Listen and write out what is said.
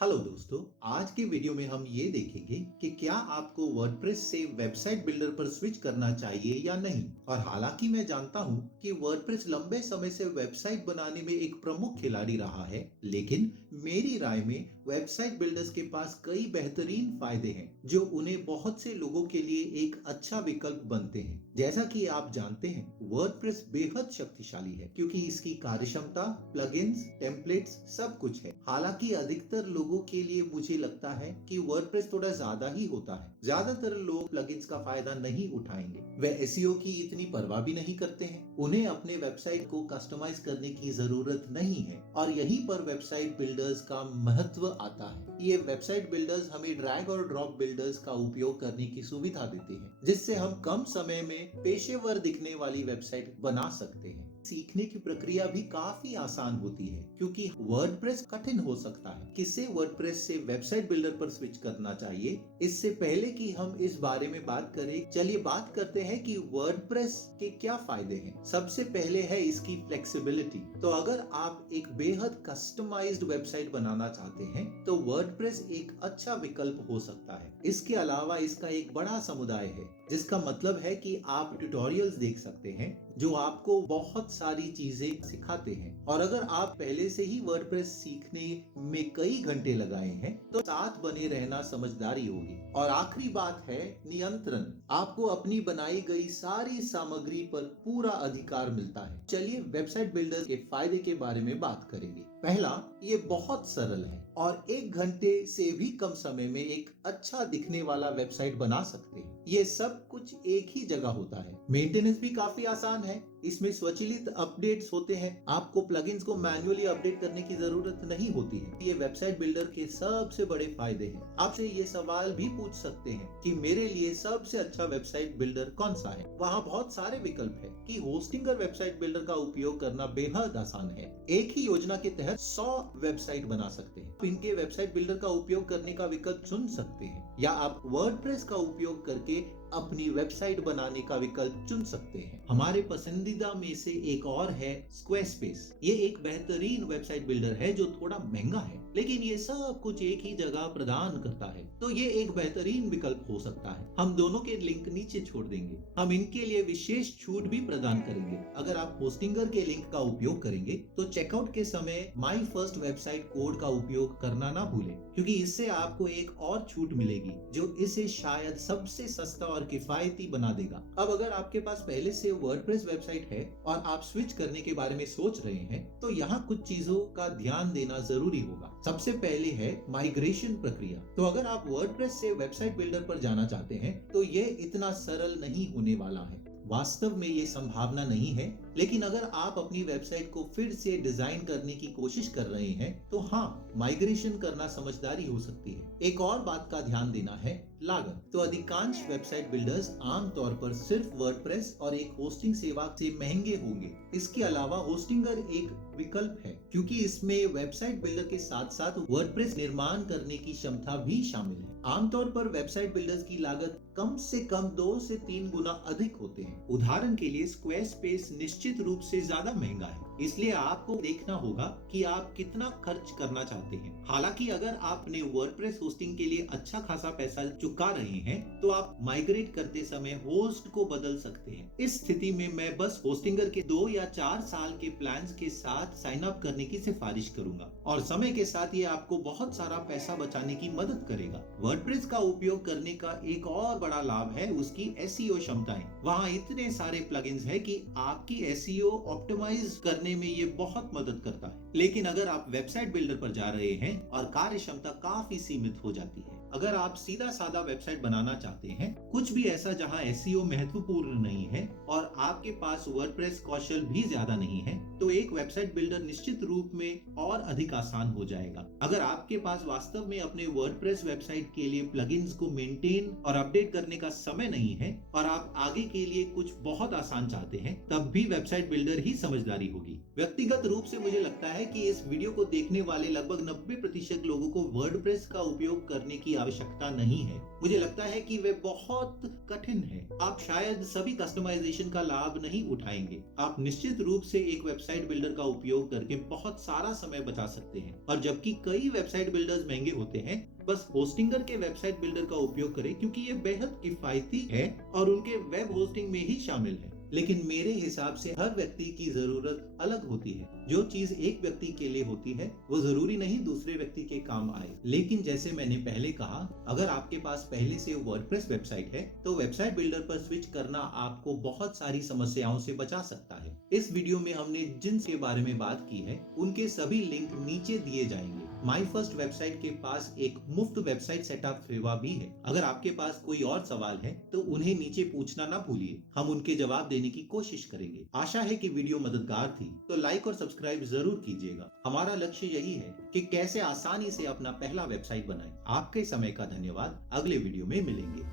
Hello दोस्तों, आज के वीडियो में हम ये देखेंगे कि क्या आपको वर्डप्रेस से वेबसाइट बिल्डर पर स्विच करना चाहिए या नहीं। और हालांकि मैं जानता हूँ कि वर्डप्रेस लंबे समय से वेबसाइट बनाने में एक प्रमुख खिलाड़ी रहा है, लेकिन मेरी राय में वेबसाइट बिल्डर्स के पास कई बेहतरीन फायदे हैं जो उन्हें बहुत से लोगों के लिए एक अच्छा विकल्प बनते हैं। जैसा कि आप जानते हैं, वर्डप्रेस बेहद शक्तिशाली है क्योंकि इसकी कार्यक्षमता, प्लगइन्स, टेम्पलेट्स सब कुछ है। हालांकि अधिकतर लोगों के लिए मुझे लगता है कि वर्डप्रेस थोड़ा ज्यादा ही होता है। ज्यादातर लोग प्लगइन्स का फायदा नहीं उठाएंगे। वे एसईओ की इतनी परवाह भी नहीं करते हैं। उन्हें अपने वेबसाइट को कस्टमाइज करने की जरूरत नहीं है और यहीं पर वेबसाइट बिल्डर्स का महत्व आता है। ये वेबसाइट बिल्डर्स हमें ड्रैग और ड्रॉप बिल्डर्स का उपयोग करने की सुविधा देते हैं, जिससे हम कम समय में पेशेवर दिखने वाली वेबसाइट बना सकते हैं। सीखने की प्रक्रिया भी काफी आसान होती है क्योंकि वर्डप्रेस कठिन हो सकता है। किसे वर्डप्रेस से वेबसाइट बिल्डर पर स्विच करना चाहिए, इससे पहले कि हम इस बारे में बात करें, चलिए बात करते हैं कि वर्डप्रेस के क्या फायदे हैं। सबसे पहले है इसकी फ्लेक्सिबिलिटी। तो अगर आप एक बेहद कस्टमाइज्ड वेबसाइट बनाना चाहते हैं तो वर्डप्रेस एक अच्छा विकल्प हो सकता है। इसके अलावा इसका एक बड़ा समुदाय है, जिसका मतलब है कि आप ट्यूटोरियल्स देख सकते हैं जो आपको बहुत सारी चीजें सिखाते हैं। और अगर आप पहले से ही वर्डप्रेस सीखने में कई घंटे लगाए हैं तो साथ बने रहना समझदारी होगी। और आखिरी बात है नियंत्रण। आपको अपनी बनाई गई सारी सामग्री पर पूरा अधिकार मिलता है। चलिए वेबसाइट बिल्डर के फायदे के बारे में बात करेंगे। पहला, ये बहुत सरल है और 1 घंटे से भी कम समय में एक अच्छा दिखने वाला वेबसाइट बना सकते हैं। ये सब कुछ एक ही जगह होता है। मेंटेनेंस भी काफी आसान है। इसमें स्वचालित अपडेट्स होते हैं। आपको प्लगइन्स को मैन्युअली अपडेट करने की जरूरत नहीं होती है। ये वेबसाइट बिल्डर के सबसे बड़े फायदे हैं। आपसे ये सवाल भी पूछ सकते हैं कि मेरे लिए सबसे अच्छा वेबसाइट बिल्डर कौन सा है। वहाँ बहुत सारे विकल्प है कि होस्टिंगर वेबसाइट बिल्डर का उपयोग करना बेहद आसान है। एक ही योजना के तहत 100 वेबसाइट बना सकते हैं। इनके वेबसाइट बिल्डर का उपयोग करने का विकल्प चुन सकते हैं, या आप वर्डप्रेस का उपयोग करके अपनी वेबसाइट बनाने का विकल्प चुन सकते हैं। हमारे पसंदीदा में से एक और है स्क्वेयरस्पेस। ये एक बेहतरीन वेबसाइट बिल्डर है जो थोड़ा महंगा है, लेकिन ये सब कुछ एक ही जगह प्रदान करता है, तो ये एक बेहतरीन विकल्प हो सकता है। हम दोनों के लिंक नीचे छोड़ देंगे। हम इनके लिए विशेष छूट भी प्रदान करेंगे। अगर आप होस्टिंगर के लिंक का उपयोग करेंगे तो चेकआउट के समय माई फर्स्ट वेबसाइट कोड का उपयोग करना ना भूलें, क्योंकि इससे आपको एक और छूट मिलेगी जो इसे शायद सबसे सस्ता और किफायती बना देगा। अब अगर आपके पास पहले से वर्डप्रेस वेबसाइट है और आप स्विच करने के बारे में सोच रहे हैं तो यहाँ कुछ चीजों का ध्यान देना जरूरी होगा। सबसे पहले है माइग्रेशन प्रक्रिया। तो अगर आप वर्डप्रेस से वेबसाइट बिल्डर पर जाना चाहते हैं तो यह इतना सरल नहीं होने वाला है। वास्तव में ये संभावना नहीं है, लेकिन अगर आप अपनी वेबसाइट को फिर से डिजाइन करने की कोशिश कर रहे हैं तो हाँ, माइग्रेशन करना समझदारी हो सकती है। एक और बात का ध्यान देना है, लागत। तो अधिकांश वेबसाइट बिल्डर्स आमतौर पर सिर्फ वर्डप्रेस और एक होस्टिंग सेवा से महंगे होंगे। इसके अलावा होस्टिंगर एक विकल्प है क्योंकि इसमें वेबसाइट बिल्डर के साथ साथ वर्डप्रेस निर्माण करने की क्षमता भी शामिल है। आमतौर पर वेबसाइट बिल्डर्स की लागत कम से कम 2 से 3 गुना अधिक होते हैं। उदाहरण के लिए स्क्वेयरस्पेस निश्चित रूप से ज्यादा महंगा है, इसलिए आपको देखना होगा कि आप कितना खर्च करना चाहते हैं। हालांकि अगर आप अपने वर्डप्रेस होस्टिंग के लिए अच्छा खासा पैसा चुका रहे हैं तो आप माइग्रेट करते समय होस्ट को बदल सकते हैं। इस स्थिति में मैं बस होस्टिंगर के 2 या 4 साल के प्लान्स के साथ साइन अप करने की सिफारिश करूंगा और समय के साथ ये आपको बहुत सारा पैसा बचाने की मदद करेगा। वर्डप्रेस का उपयोग करने का एक और बड़ा लाभ है उसकी एसईओ क्षमताएं। वहाँ इतने सारे प्लगइन्स है कि आपकी एसईओ ऑप्टिमाइज करने में ये बहुत मदद करता है। लेकिन अगर आप वेबसाइट बिल्डर पर जा रहे हैं और कार्य क्षमता काफी सीमित हो जाती है। अगर आप सीधा साधा वेबसाइट बनाना चाहते हैं, कुछ भी ऐसा जहां एसईओ महत्वपूर्ण नहीं है और आपके पास वर्डप्रेस कौशल भी ज्यादा नहीं है, तो एक वेबसाइट बिल्डर निश्चित रूप में और अधिक आसान हो जाएगा। अगर आपके पास वास्तव में अपने वर्डप्रेस वेबसाइट के लिए प्लगइन्स को मेंटेन और अपडेट करने का समय नहीं है और आप आगे के लिए कुछ बहुत आसान चाहते हैं, तब भी वेबसाइट बिल्डर ही समझदारी होगी। व्यक्तिगत रूप से मुझे लगता है कि इस वीडियो को देखने वाले लगभग 90% लोगों को वर्डप्रेस का उपयोग करने की आवश्यकता नहीं है। मुझे लगता है कि वे बहुत कठिन है। आप शायद सभी कस्टमाइजेशन का लाभ नहीं उठाएंगे। आप निश्चित रूप से एक वेबसाइट बिल्डर का उपयोग करके बहुत सारा समय बचा सकते हैं, और जबकि कई वेबसाइट बिल्डर्स महंगे होते हैं, बस होस्टिंगर के वेबसाइट बिल्डर का उपयोग करें क्योंकि ये बेहद किफायती है और उनके वेब होस्टिंग में ही शामिल है। लेकिन मेरे हिसाब से हर व्यक्ति की जरूरत अलग होती है। जो चीज एक व्यक्ति के लिए होती है वो जरूरी नहीं दूसरे व्यक्ति के काम आए। लेकिन जैसे मैंने पहले कहा, अगर आपके पास पहले से वर्डप्रेस वेबसाइट है तो वेबसाइट बिल्डर पर स्विच करना आपको बहुत सारी समस्याओं से बचा सकता है। इस वीडियो में हमने जिन के बारे में बात की है उनके सभी लिंक नीचे दिए जाएंगे। माई फर्स्ट वेबसाइट के पास एक मुफ्त वेबसाइट सेटअप सेवा भी है। अगर आपके पास कोई और सवाल है तो उन्हें नीचे पूछना ना भूलिए, हम उनके जवाब देने की कोशिश करेंगे। आशा है कि वीडियो मददगार थी, तो लाइक और सब्सक्राइब जरूर कीजिएगा। हमारा लक्ष्य यही है कि कैसे आसानी से अपना पहला वेबसाइट बनाएं। आपके समय का धन्यवाद। अगले वीडियो में मिलेंगे।